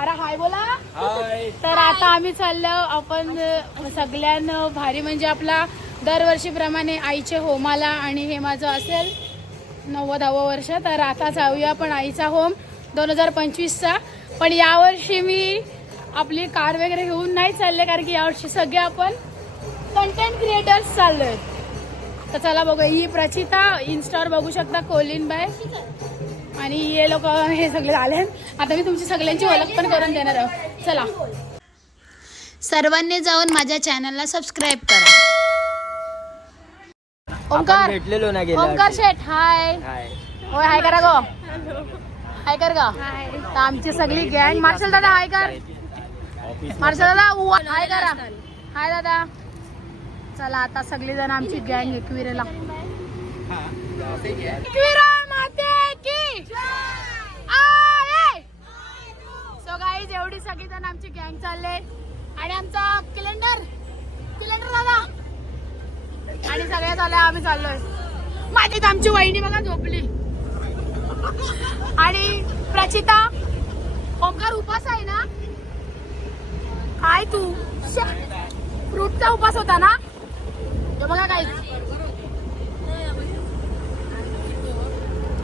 अरे हाय बोला. हाय. तर आता आम्ही चाललो आपण सगळ्यांना भारी म्हणजे आपला दरवर्षीप्रमाणे आईचे होमाला आणि हे माझं असेल 90वे वर्ष. तर आता जाऊया पण आईचा होम 2025चा. पण यावर्षी मी आपली कार वगैरे घेऊन नाही चालले कारण की यावर्षी सगळे आपण कंटेंट क्रिएटर्स चाललोय. तर चला बघू. ही प्रचिता इन्स्टावर बघू शकता कोलिन बाय आणि हे लोक हे सगळे आले. आता मी तुमची सगळ्यांची ओळख पण करून देणार आहोत. चला सर्वांनी जाऊन माझ्या चॅनलला सबस्क्राईब करा. ओंकार भेटलेलो ना गेल्या ओंकार शेठ हाय. हाय. होय हाय करा गो. हाय कर गा. तर आमची सगळी गँग. मार्शल दादा हाय कर. मार्शल दादा हाय करा. हाय दादा. चला आता सगळी जण आमची गँग एकविरेला. एकविरा माते की सो गाईज एवढी सगळी जण आमची गँग चालले आणि आमचा कॅलेंडर दादा आणि सगळ्या चालल्या. आम्ही चाललोय. माझीच आमची वहिनी बघा झोपली आणि प्रचिता. ओंकार उपास आहे ना. काय तू फ्रूटचा उपास होता ना. बघा काय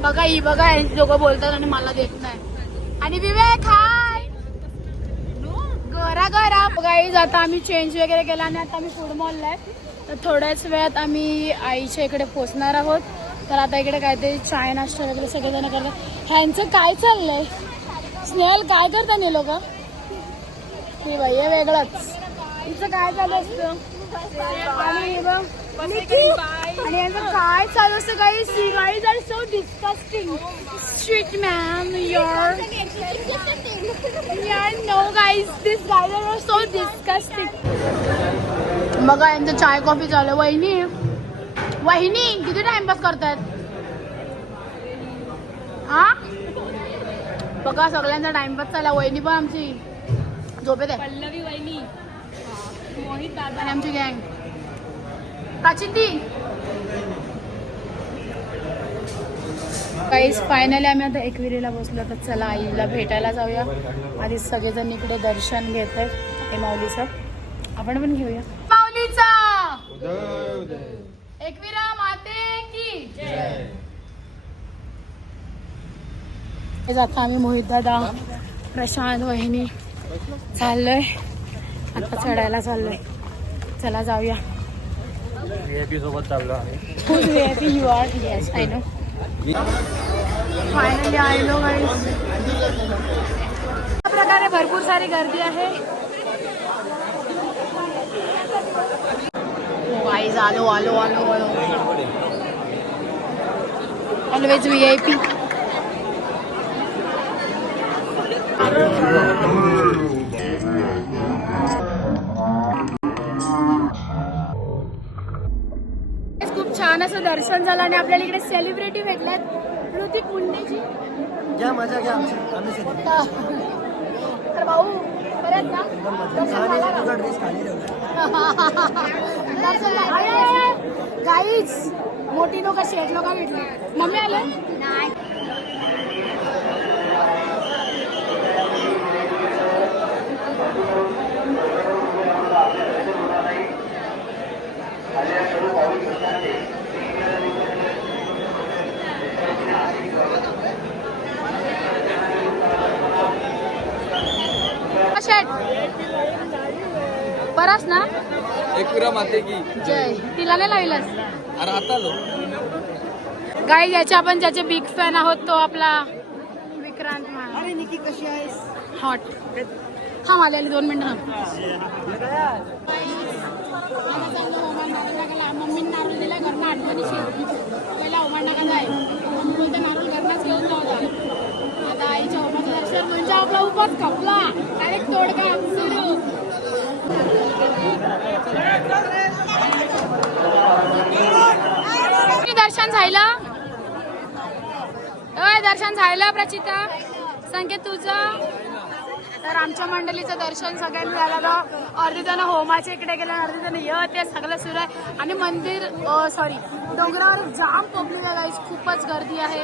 बघा ही बघा दोघं बोलतात आणि मला देत नाही. आणि विवेक हाय गरा गरा. गाईज आता आम्ही चेंज वगैरे केला आणि आता आम्ही फूड मॉलला आहे. तर थोड्याच वेळात आम्ही आईच्या इकडे पोहोचणार आहोत. तर आता इकडे काहीतरी चाय नाश्ता वगैरे सगळेजण करतात. ह्यांचं काय चाललंय. स्नेहल काय करता नाही लोक. हे बाई हे वेगळंच. हिचं काय चालू असतं आणि यांचं काय चालू असतं. Guys guys are so disgusting. Street man your know guys this guys are so disgusting. बघा यांचं चाय कॉफी चालू. वहिनी वहिनी किती टाइमपास करतायत हा. बघा सगळ्यांचा टाइमपास चालला. वहिनी पण आमची झोपेत आहे. पल्लवी वहिनी मोहित दादा आणि आमची गँग प्राचिंती. काहीच फायनली आम्ही आता एकविरीला बसलो. तर चला आईला भेटायला जाऊया. आधी सगळेजण इकडे दर्शन घेत आहेत हे माऊलीचं. आपण पण घेऊया माऊलीचा. एकविरा माते की जय. आता आम्ही मोहित दादा प्रशांत वहिनी चाललोय. आता चढायला चाललोय. चला जाऊया. VIP सोबत चाललो आम्ही. Full VIP you are. Yes I know. Finally आलो गाईस. अशा प्रकारे भरपूर सारी गर्दी आहे. गाईज आलो आलो आलो आलो. Always VIP. खूप छान असं दर्शन झालं आणि आपल्याला इकडे सेलिब्रिटी भेटल्यात. ऋतिक मुंडेजी. घ्या मजा घ्या आमची. तर भाऊ बऱ्याच ना गाईज मोठी लोक शेठ लोक भेटले. मम्मी आले नाही. बराच ना. एकविरा माते की जय. तिला नाही लावलंस. अरे आता लो गाईज याचे आपण ज्याचे बिग फॅन आहोत तो आपला विक्रांत. अरे निकी कशी आहेस. हॉट. थांब आलेली 2 मिनिटं. मम्मी नारळ दिला घरनं आठवणीशी. पहिला होमान टाका जाय. मम्मी बोलते नारळ घरनंच घेऊन जाऊ. आता आईच्या होमाचं दर्शन म्हणजे आपला उपास खपला. डायरेक्ट तोडगा सुरू. दर्शन झालं. दर्शन झालं प्रचिता. संकेत तुझं. तर आमच्या मंडळीचं दर्शन सगळ्यांनी झालं. अर्धी जण होमाच्या इकडे गेले अर्धी जण ते सगळं सुरू आहे. आणि मंदिर सॉरी डोंगरावर जाम पब्लिक आहे. खूपच गर्दी आहे.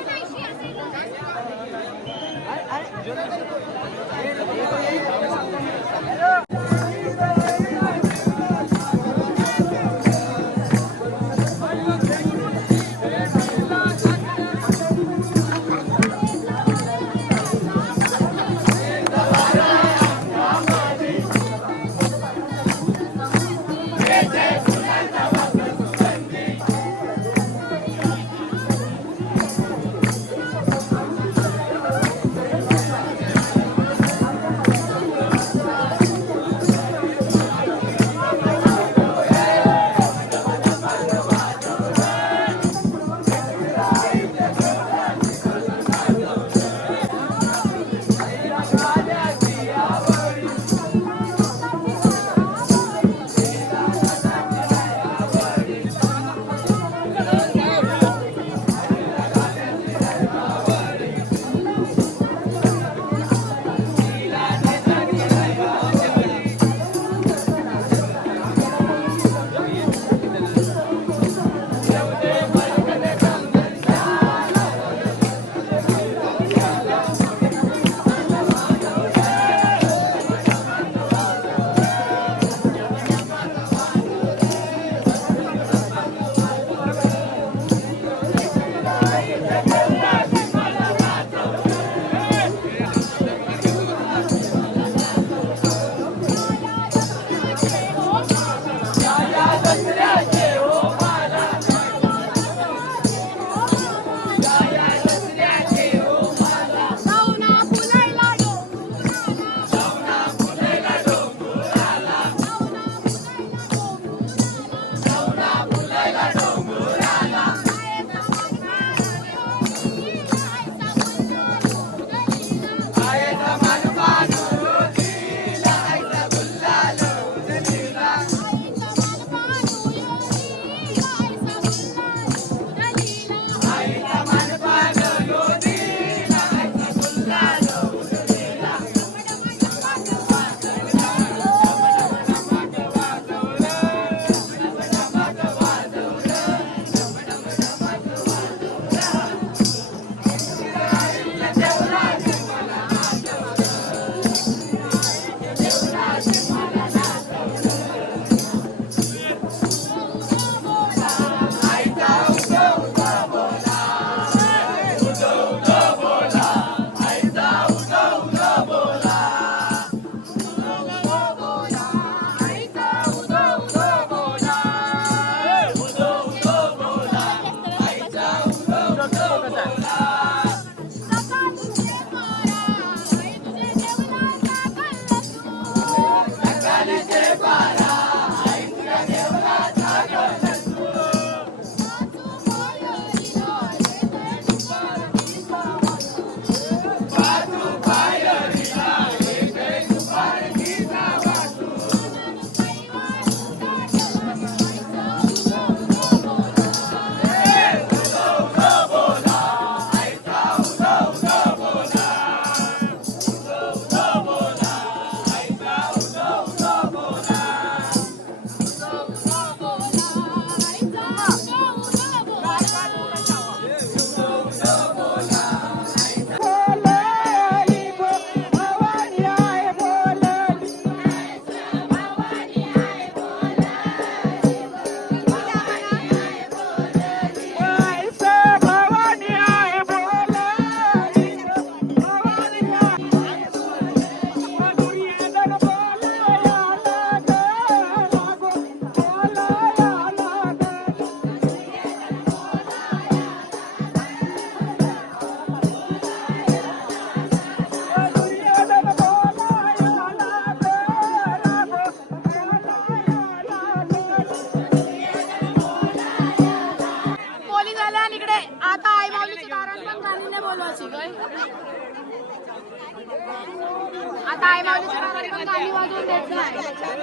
आता आई माऊलीच्या घरात पण गाणी वाजवून देत नाही.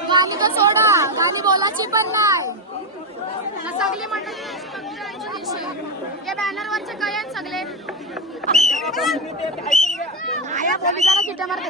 गाणी तर सोडा, गाणी बोलायची पण नाही. सगळी मंडळी अशी बघते आईच्या दिवशी. या बॅनरवरचे काय आहेत सगळे? आया बोली जरा किट्या मारते.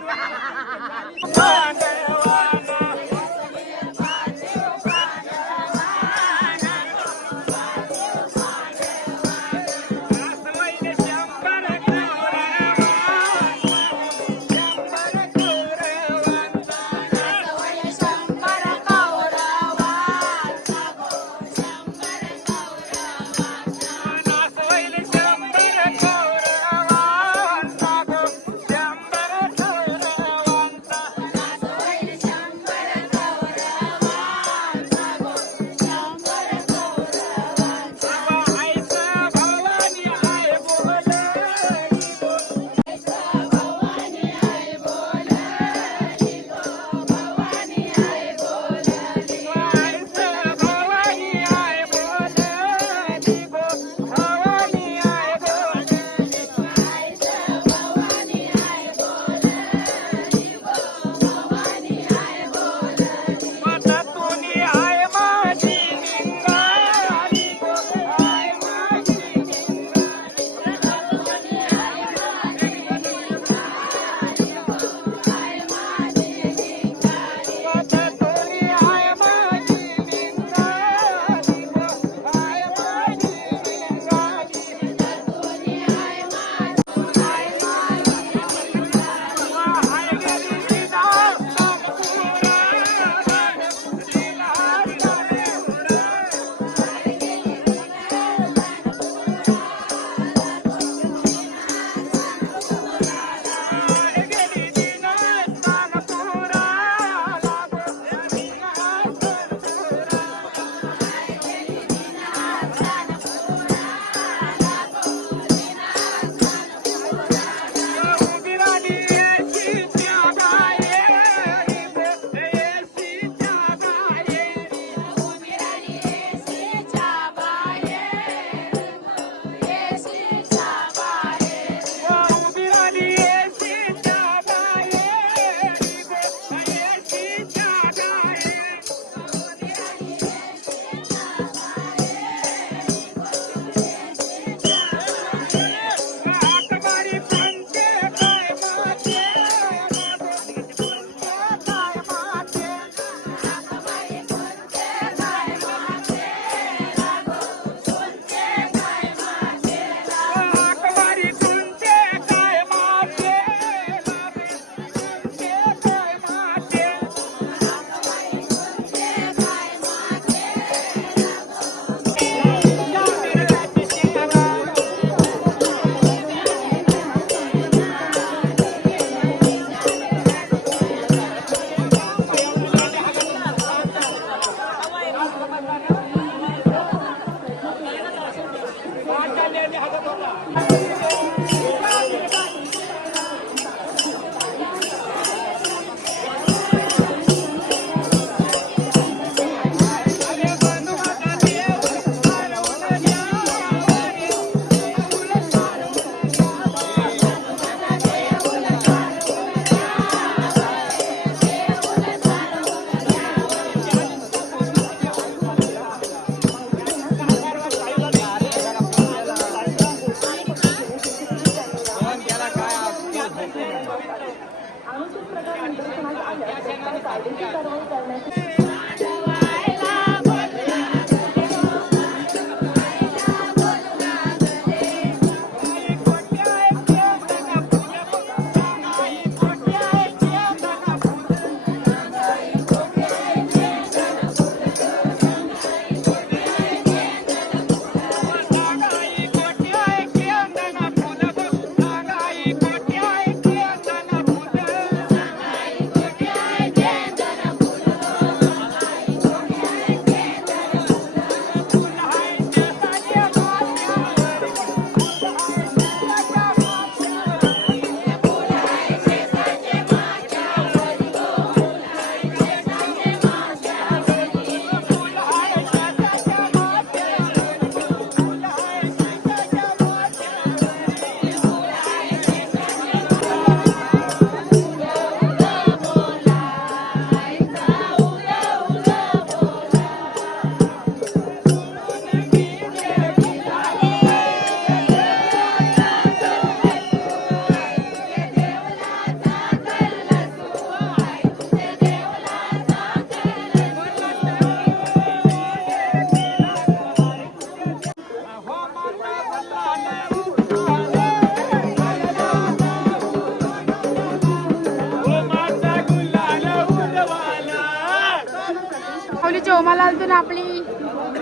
वर्षाची होमाला आलतो ना आपली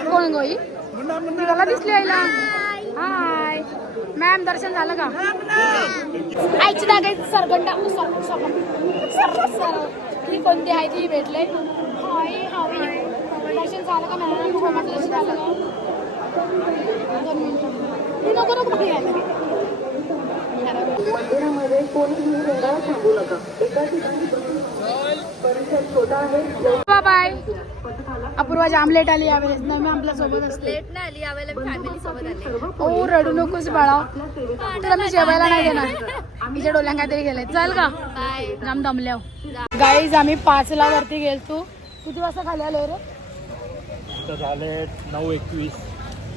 कोण गोई मला दिसली आईला. हाय मॅम, दर्शन झालं का? आईची जागा सरगंडा ती कोणती आहे ती भेटले. हाय हाय दर्शन झालं का मॅम? होमाचं दर्शन झालं का? 2 मिनिटं नको नको कुठे यायला. मंदिरामध्ये कोणीही रेंगाळ थांबू नका. एका ठिकाणी परिसर छोटा आहे. बाय. अपूर्वा जाम लेट आली यावेळेस. नेहमी आपल्या सोबत असते. लेट नाही आली यावेळेला फॅमिली सोबत आले. ओ रडू नकोस बाळा, तुला मी जेवायला नाही देणार. तिच्या डोळ्या काहीतरी गेले. चल का बाय. जाम दमल्या. गाईज आम्ही 5ला वरती गेलतो. किती वाजता खाली आलो रे? झाले 9:21.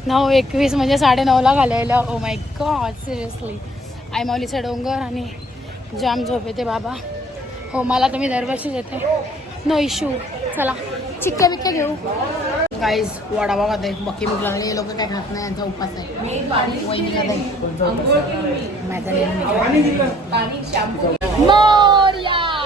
9:21 म्हणजे 9:30ला घालायला. Oh my God seriously. आई माऊलीचा डोंगर आणि जाम झोप येते बाबा. हो मला तर मी दरवर्षीच येते. No issue. चला चिक्के बिक्के घेऊ. गाईज वडापाव खात आहे. बक्की भूक लागली. हे लोक काय खात नाही, यांचा उपास आहे. वहिनी खात आहे. मोरया.